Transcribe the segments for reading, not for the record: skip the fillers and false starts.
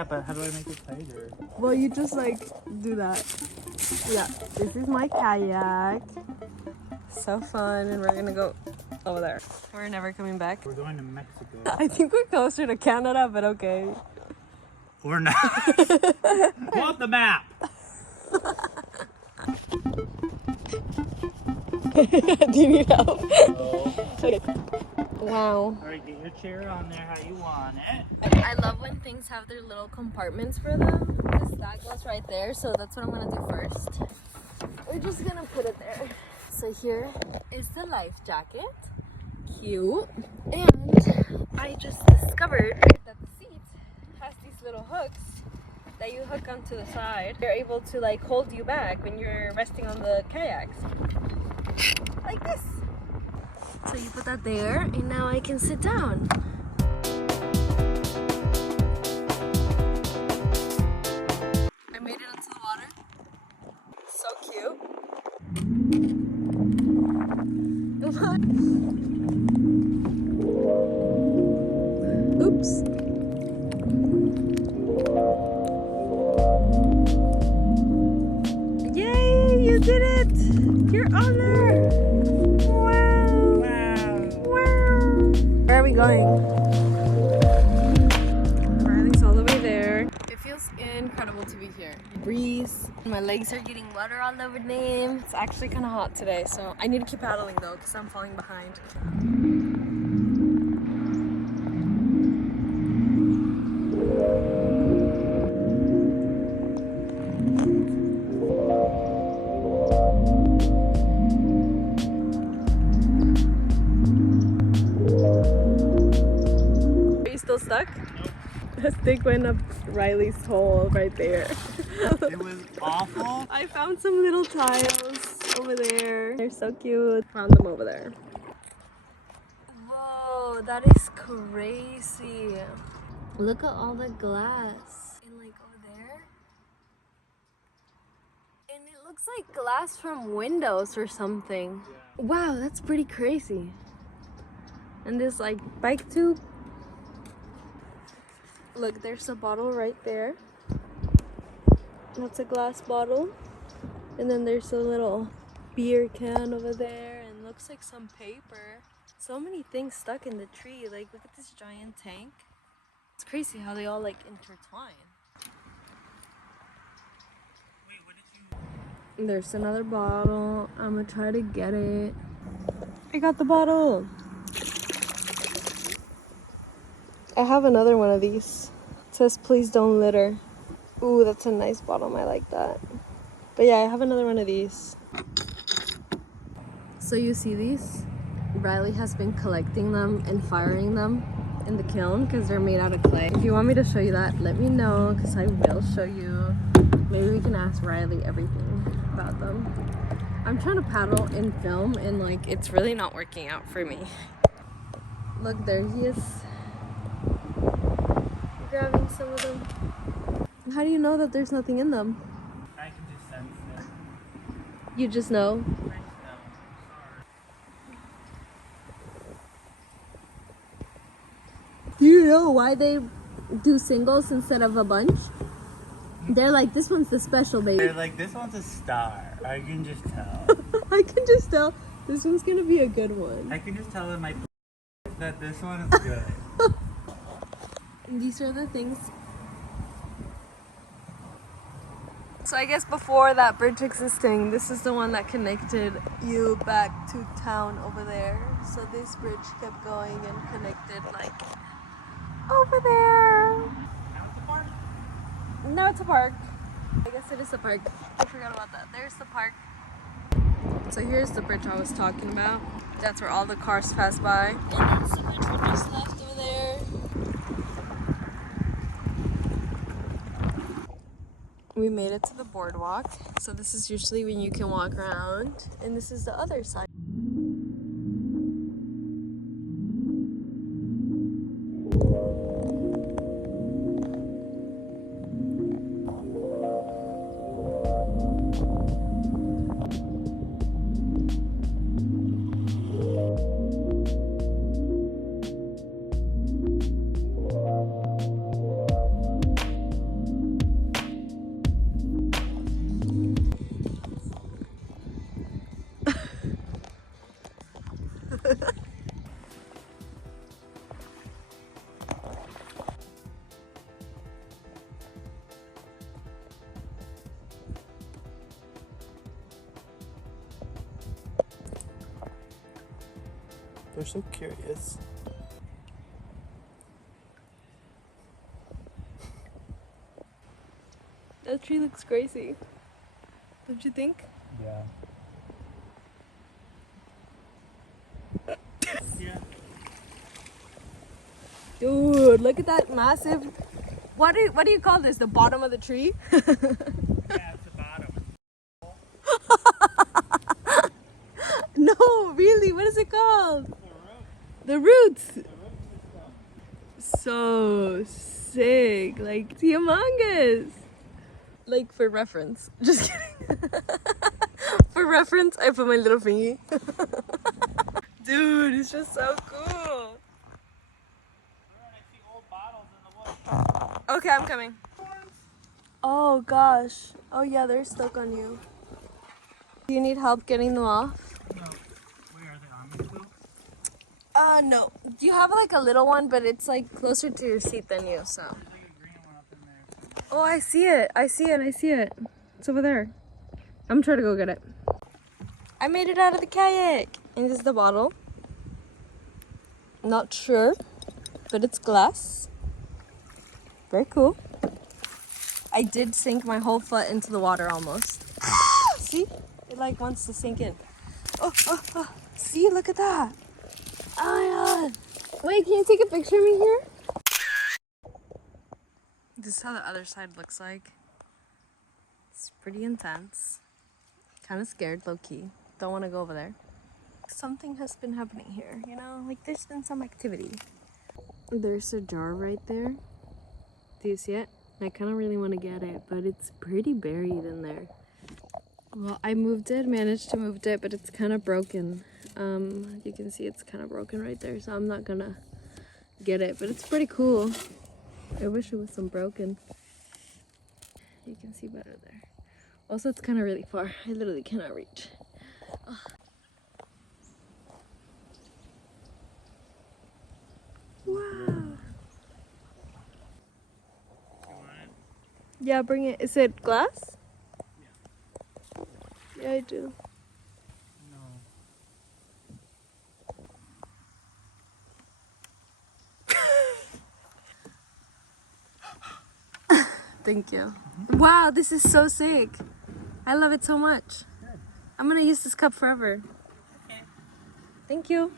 Yeah, but how do I make it tighter? Well, you just like do that. Yeah, this is my kayak. So fun, and we're gonna go over there. We're never coming back. We're going to Mexico. I think we're closer to Canada, but okay. Or not. Pull up the map. Do you need help? No. Okay. Wow. Alright, get your chair on there how you want it. I love when things have their little compartments for them. Because that goes right there, so that's what I'm gonna do first. We're just gonna put it there. So here is the life jacket. Cute. And I just discovered that the seat has these little hooks that you hook onto the side. They're able to like hold you back when you're resting on the kayaks. Like this. So you put that there, and now I can sit down. I made it into the water. So cute. Oops. Yay, you did it! You're on there! Wow! Wow! Where are we going? Riley's all the way there. It feels incredible to be here. Breeze. My legs are getting water all over them. It's actually kind of hot today, so I need to keep paddling though because I'm falling behind. Are you still stuck? The stick went up Riley's hole right there. It was awful. I found some little tiles over there. They're so cute. Found them over there. Whoa, that is crazy. Look at all the glass. And like over there. And it looks like glass from windows or something. Yeah. Wow, that's pretty crazy. And this like bike tube. Look, there's a bottle right there. That's a glass bottle. And then there's a little beer can over there, and looks like some paper. So many things stuck in the tree. Like, look at this giant tank. It's crazy how they all like intertwine. Wait, what did you... There's another bottle. I'm gonna try to get it. I got the bottle. I have another one of these. It says, please don't litter. Ooh, that's a nice bottom. I like that. But yeah, I have another one of these. So you see these? Riley has been collecting them and firing them in the kiln because they're made out of clay. If you want me to show you that, let me know because I will show you. Maybe we can ask Riley everything about them. I'm trying to paddle and film, and like it's really not working out for me. Look, there he is. Grabbing some of them. How do you know that there's nothing in them? I can just sense it. You just know? Do you know why they do singles instead of a bunch? They're like, this one's the special baby. They're like, this one's a star. I can just tell. I can just tell this one's gonna be a good one. I can just tell in my that this one is good. And these are the things. So I guess before that bridge existing, this is the one that connected you back to town over there. So this bridge kept going and connected like over there. Now it's a park. No, it's a park. I guess it is a park. I forgot about that. There's the park. So here's the bridge I was talking about. That's where all the cars pass by. And that's the bridge we just left over there. We made it to the boardwalk. So this is usually when you can walk around. And this is the other side. They're so curious. That tree looks crazy. Don't you think? Yeah. Yeah. Dude, look at that massive. What do you call this? The bottom of the tree? Yeah, it's the bottom. No, really. What is it called? The root. The roots. The root system. So sick. Like it's humongous. Like for reference. Just kidding. For reference, I put my little thingy. Dude, it's just so cool. I see old bottles in the woods. Okay, I'm coming. Oh gosh. Oh yeah, they're stuck on you. Do you need help getting them off? No. Wait, are they on me still? No. You have like a little one, but it's like closer to your seat than you, so. There's like a green one up in there. Oh, I see it. I see it. I see it. It's over there. I'm trying to go get it. I made it out of the kayak. And this is the bottle. Not sure, but it's glass. Very cool. I did sink my whole foot into the water almost. See? It like wants to sink in. Oh, oh, oh. See? Look at that. Oh my god. Wait, can you take a picture of me here? This is how the other side looks like. It's pretty intense. Kind of scared, low key. Don't want to go over there. Something has been happening here, you know? Like there's been some activity. There's a jar right there. Do you see it? I kind of really want to get it, but it's pretty buried in there. Well, I moved it, managed to move it, but it's kind of broken. You can see it's kind of broken right there, so I'm not gonna get it, but it's pretty cool. I wish it was unbroken. You can see better there. Also, it's kind of really far. I literally cannot reach. Ugh. Wow. You want it? Yeah, bring it. Is it glass? Yeah, I do. No. Thank you. Wow, this is so sick. I love it so much. Good. I'm gonna use this cup forever. Okay. Thank you.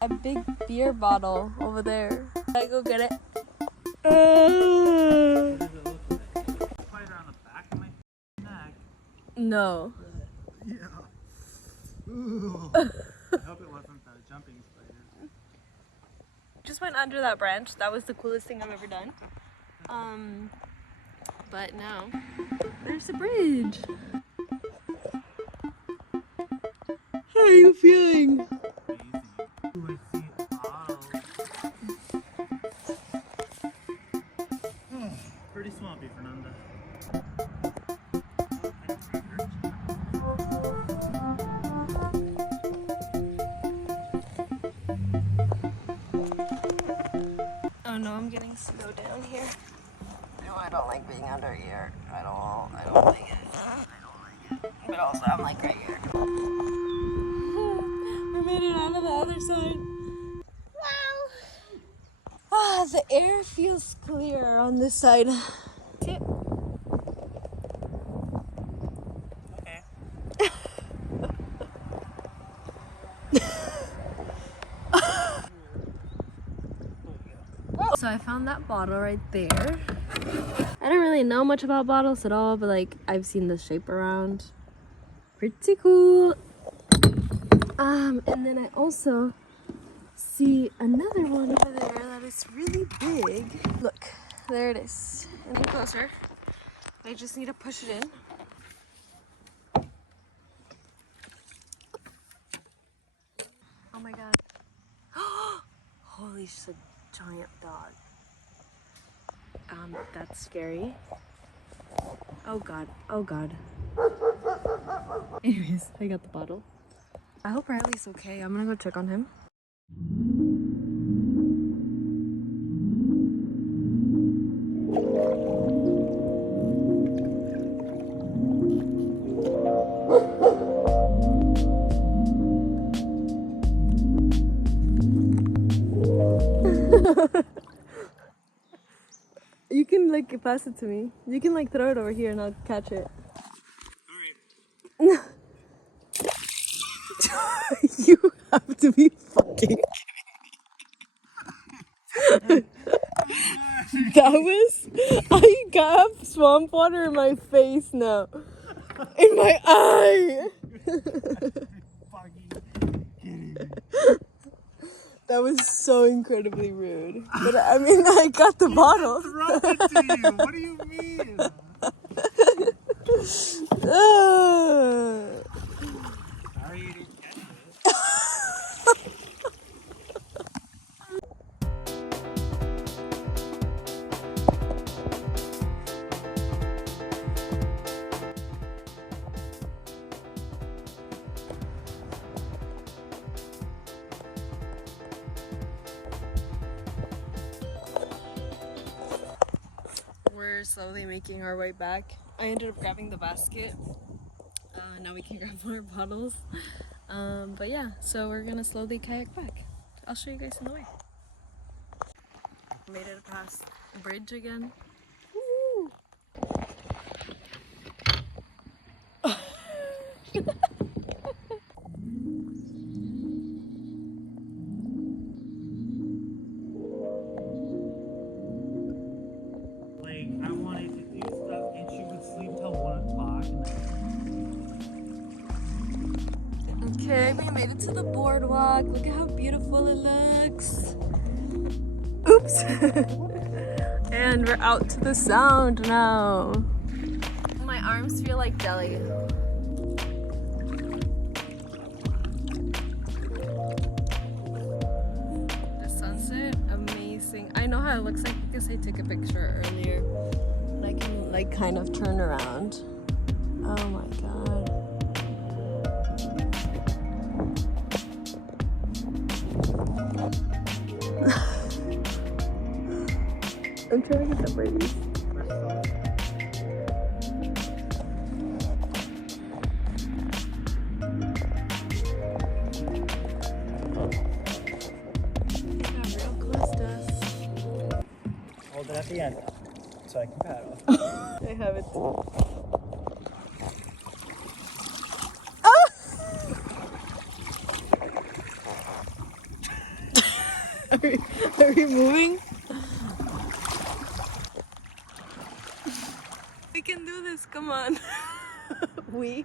A big beer bottle over there. Can I go get it? What does it look like? Spider on the back of my neck. No. Yeah. Ooh. I hope it wasn't the jumping spider. Just went under that branch. That was the coolest thing I've ever done. But now there's a bridge. How are you feeling? Amazing. Ooh, I see bottles. Pretty swampy, Fernanda. Oh no, I'm getting snow down here. No, I don't like being under here at all. I don't like it. But also, I'm like right here. We made it out of the other side. Wow. Ah, the air feels clear on this side. See it? Okay. So I found that bottle right there. I don't really know much about bottles at all, but like I've seen the shape around. Pretty cool. And then I also see another one over there that is really big. Look, there it is. And closer. I just need to push it in. Oh my god. Holy shit, giant dog. That's scary. Oh god, oh god. Anyways, I got the bottle. I hope Riley's okay. I'm gonna go check on him. You can like pass it to me. You can like throw it over here and I'll catch it. Alright. You have to be fucking. That was. I got swamp water in my face now. In my eye. That was so incredibly rude. But I mean, I got the bottle. Throw it to you. What do you mean? Sorry you didn't catch it. We're slowly making our way back. I ended up grabbing the basket. Now we can grab more bottles. But yeah, so we're gonna slowly kayak back. I'll show you guys on the way. Made it past the bridge again. Woo! Like, I wanted to do stuff and she would sleep till 1 o'clock. Okay, we made it to the boardwalk. Look at how beautiful it looks. Oops. And we're out to the sound now. My arms feel like jelly. The sunset, amazing. I know how it looks like because I took a picture earlier. And I can like kind of turn around. Oh my god. I'm trying to get that breeze. Real close to us. Hold it at the end so I can paddle. I have it. Are we moving? We can do this, come on. We?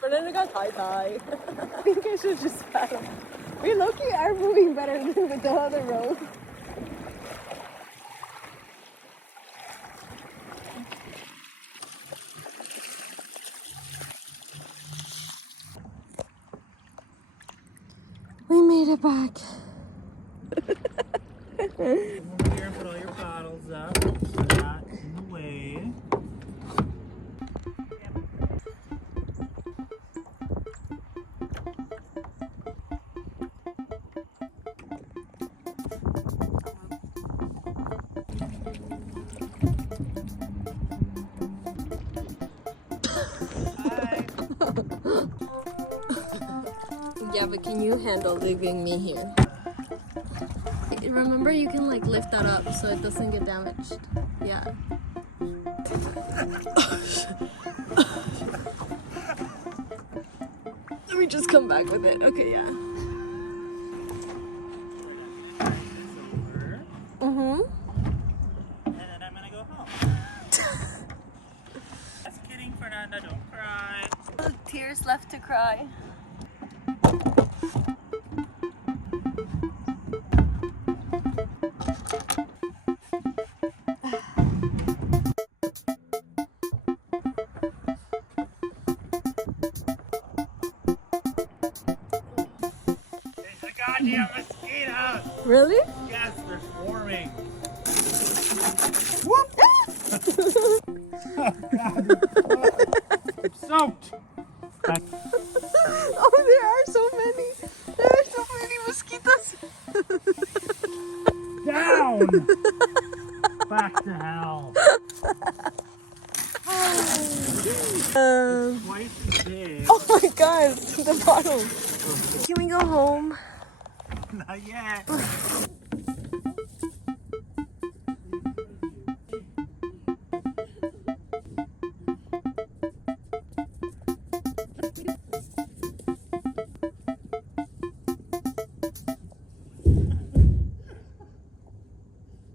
Fernando got tie-tie. I think I should just paddle. We low-key are moving better than with the other road. We made it back. Over here and put all your bottles up. Put that in the way. Yeah, but can you handle leaving me here? Remember, you can like lift that up so it doesn't get damaged. Yeah. Let me just come back with it. Okay, yeah. Mm-hmm. And then I'm gonna go home. Just kidding, Fernanda, don't cry. Tears left to cry. Goddamn mosquitoes! Really? Yes, they're swarming. I'm soaked. Oh, there are so many. There are so many mosquitoes. Down. Back to hell. Twice as big. Oh my god, the bottle. Can we go home? Not yet.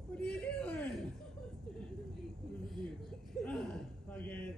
What are you doing? Okay.